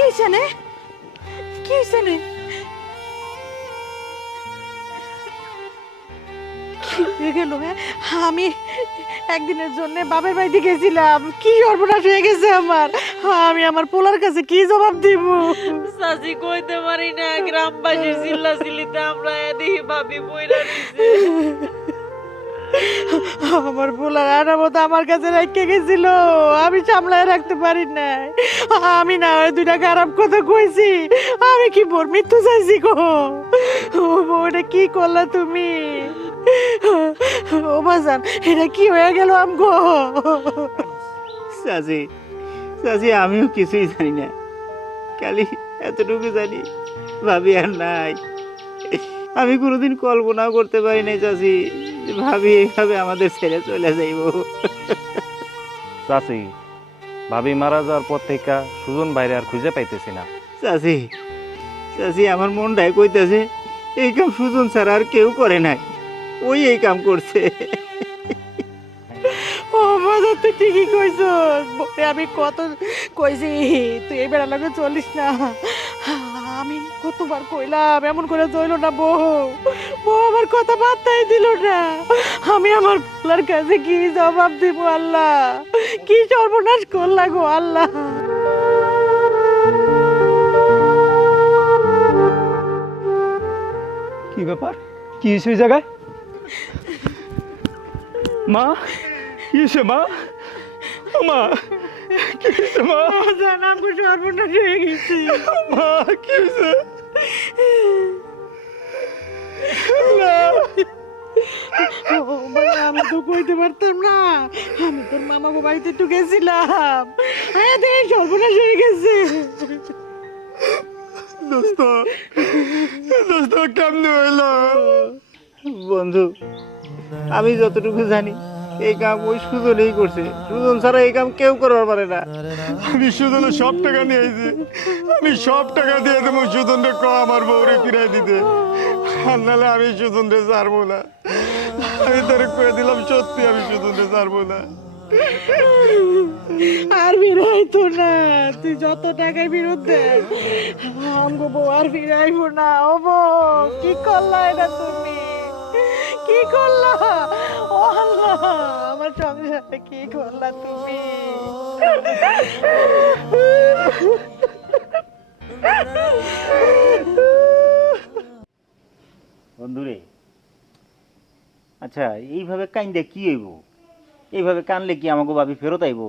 কি হয়েছে নে? কি হয়েছে কি হয়ে গেল হ্যাঁ? আমি একদিনের জন্য বাপের বাড়িতে গেছিলাম। কি সর্বনাশ হয়ে গেছে আমার। আমি আমার পোলার কাছে কি জবাব দিব? সাসি কইতে পারি না, গ্রামবাসীর চিল্লা চিল্লিতে আমরা এদিকে ভাবি বইরা আমার পোলার আনার মতো আমার কাছে রেখে গেছিল। আমি সামলায় রাখতে পারি না আমি না ওই দুইটা খারাপ কথা কইছি। আমি কি বোর মৃত্যু চাইছি গো? ও বউটা কি করলা তুমি? ও বাজান, এটা কি হয়ে গেল আমগো? চাচি চাচি, আমিও কিছুই জানি না। খালি এতটুকু জানি, ভাবি আর নাই। আমি কোনোদিন কল্পনাও করতে পারি নাই, চাচি। ভাবি এইভাবে আমাদের ছেড়ে চলে যাইব। চাচি ভাবি মারা যাওয়ার পর থেকে সুজন বাইরে আর খুঁজে পাইতেছি না। চাচি চাচি আমার মনটাই কইতাছে এই কাম সুজন ছাড়া আর কেউ করে নাই। ওই এই কাম করছে। ও বাজার তুই ঠিকই কইছ আমি কত কইছি তুই এই বেড়া লাগে চলিস না। আমি কতবার কইলাম, এমন করে চইল না বউ। বউ আমার কথা বার্তাই দিল না। আমি আমার পোলার কাছে কি জবাব দিব আল্লাহ? কি সর্বনাশ করলা গো আল্লাহ? কি ব্যাপার? কি ওই জায়গায়? মা? কি মা? মা কি হয়েছে মা। জান আমি সর্বনাশ হয়ে গেছি মা কি হয়েছে? আমি তো কইতে পারতাম না। আমি তোর মামাকে বাড়িতে একটু গেছিলাম। হ্যাঁ দেখ সর্বনাশ হয়ে গেছে। দোস্ত দোস্ত কেমনে হইল? বন্ধু আমি যতটুকু জানি এই কাম ওই সুজনেই করছে। সুজন ছাড়া এই কাম কেউ করতে পারে না। আমি সুদনে সব টাকা নিয়ে আইছি। আমি সব টাকা দিয়ে দেবো সুদনরে ক আমার বউরে ফিরাই দিতে। আর নাহলে আমি সুদনরে ছাড়বো না। আমি তোরে কয়ে দিলাম সত্যি আমি সুদনরে ছাড়বো না। আর ফিরাইতো না। তুই যত টাকায় বিরুদ্ধ দেখ আমগো বউ আর ফিরাইবো না। ও বউ কি করলা এটা তুমি? কি করলা? আমার সংসারে কি করলা তুমি? বন্ধুরে আচ্ছা এইভাবে কাইন্দে কি হইব? এইভাবে কানলে কি আমাকে ভাবি ফেরত আইব?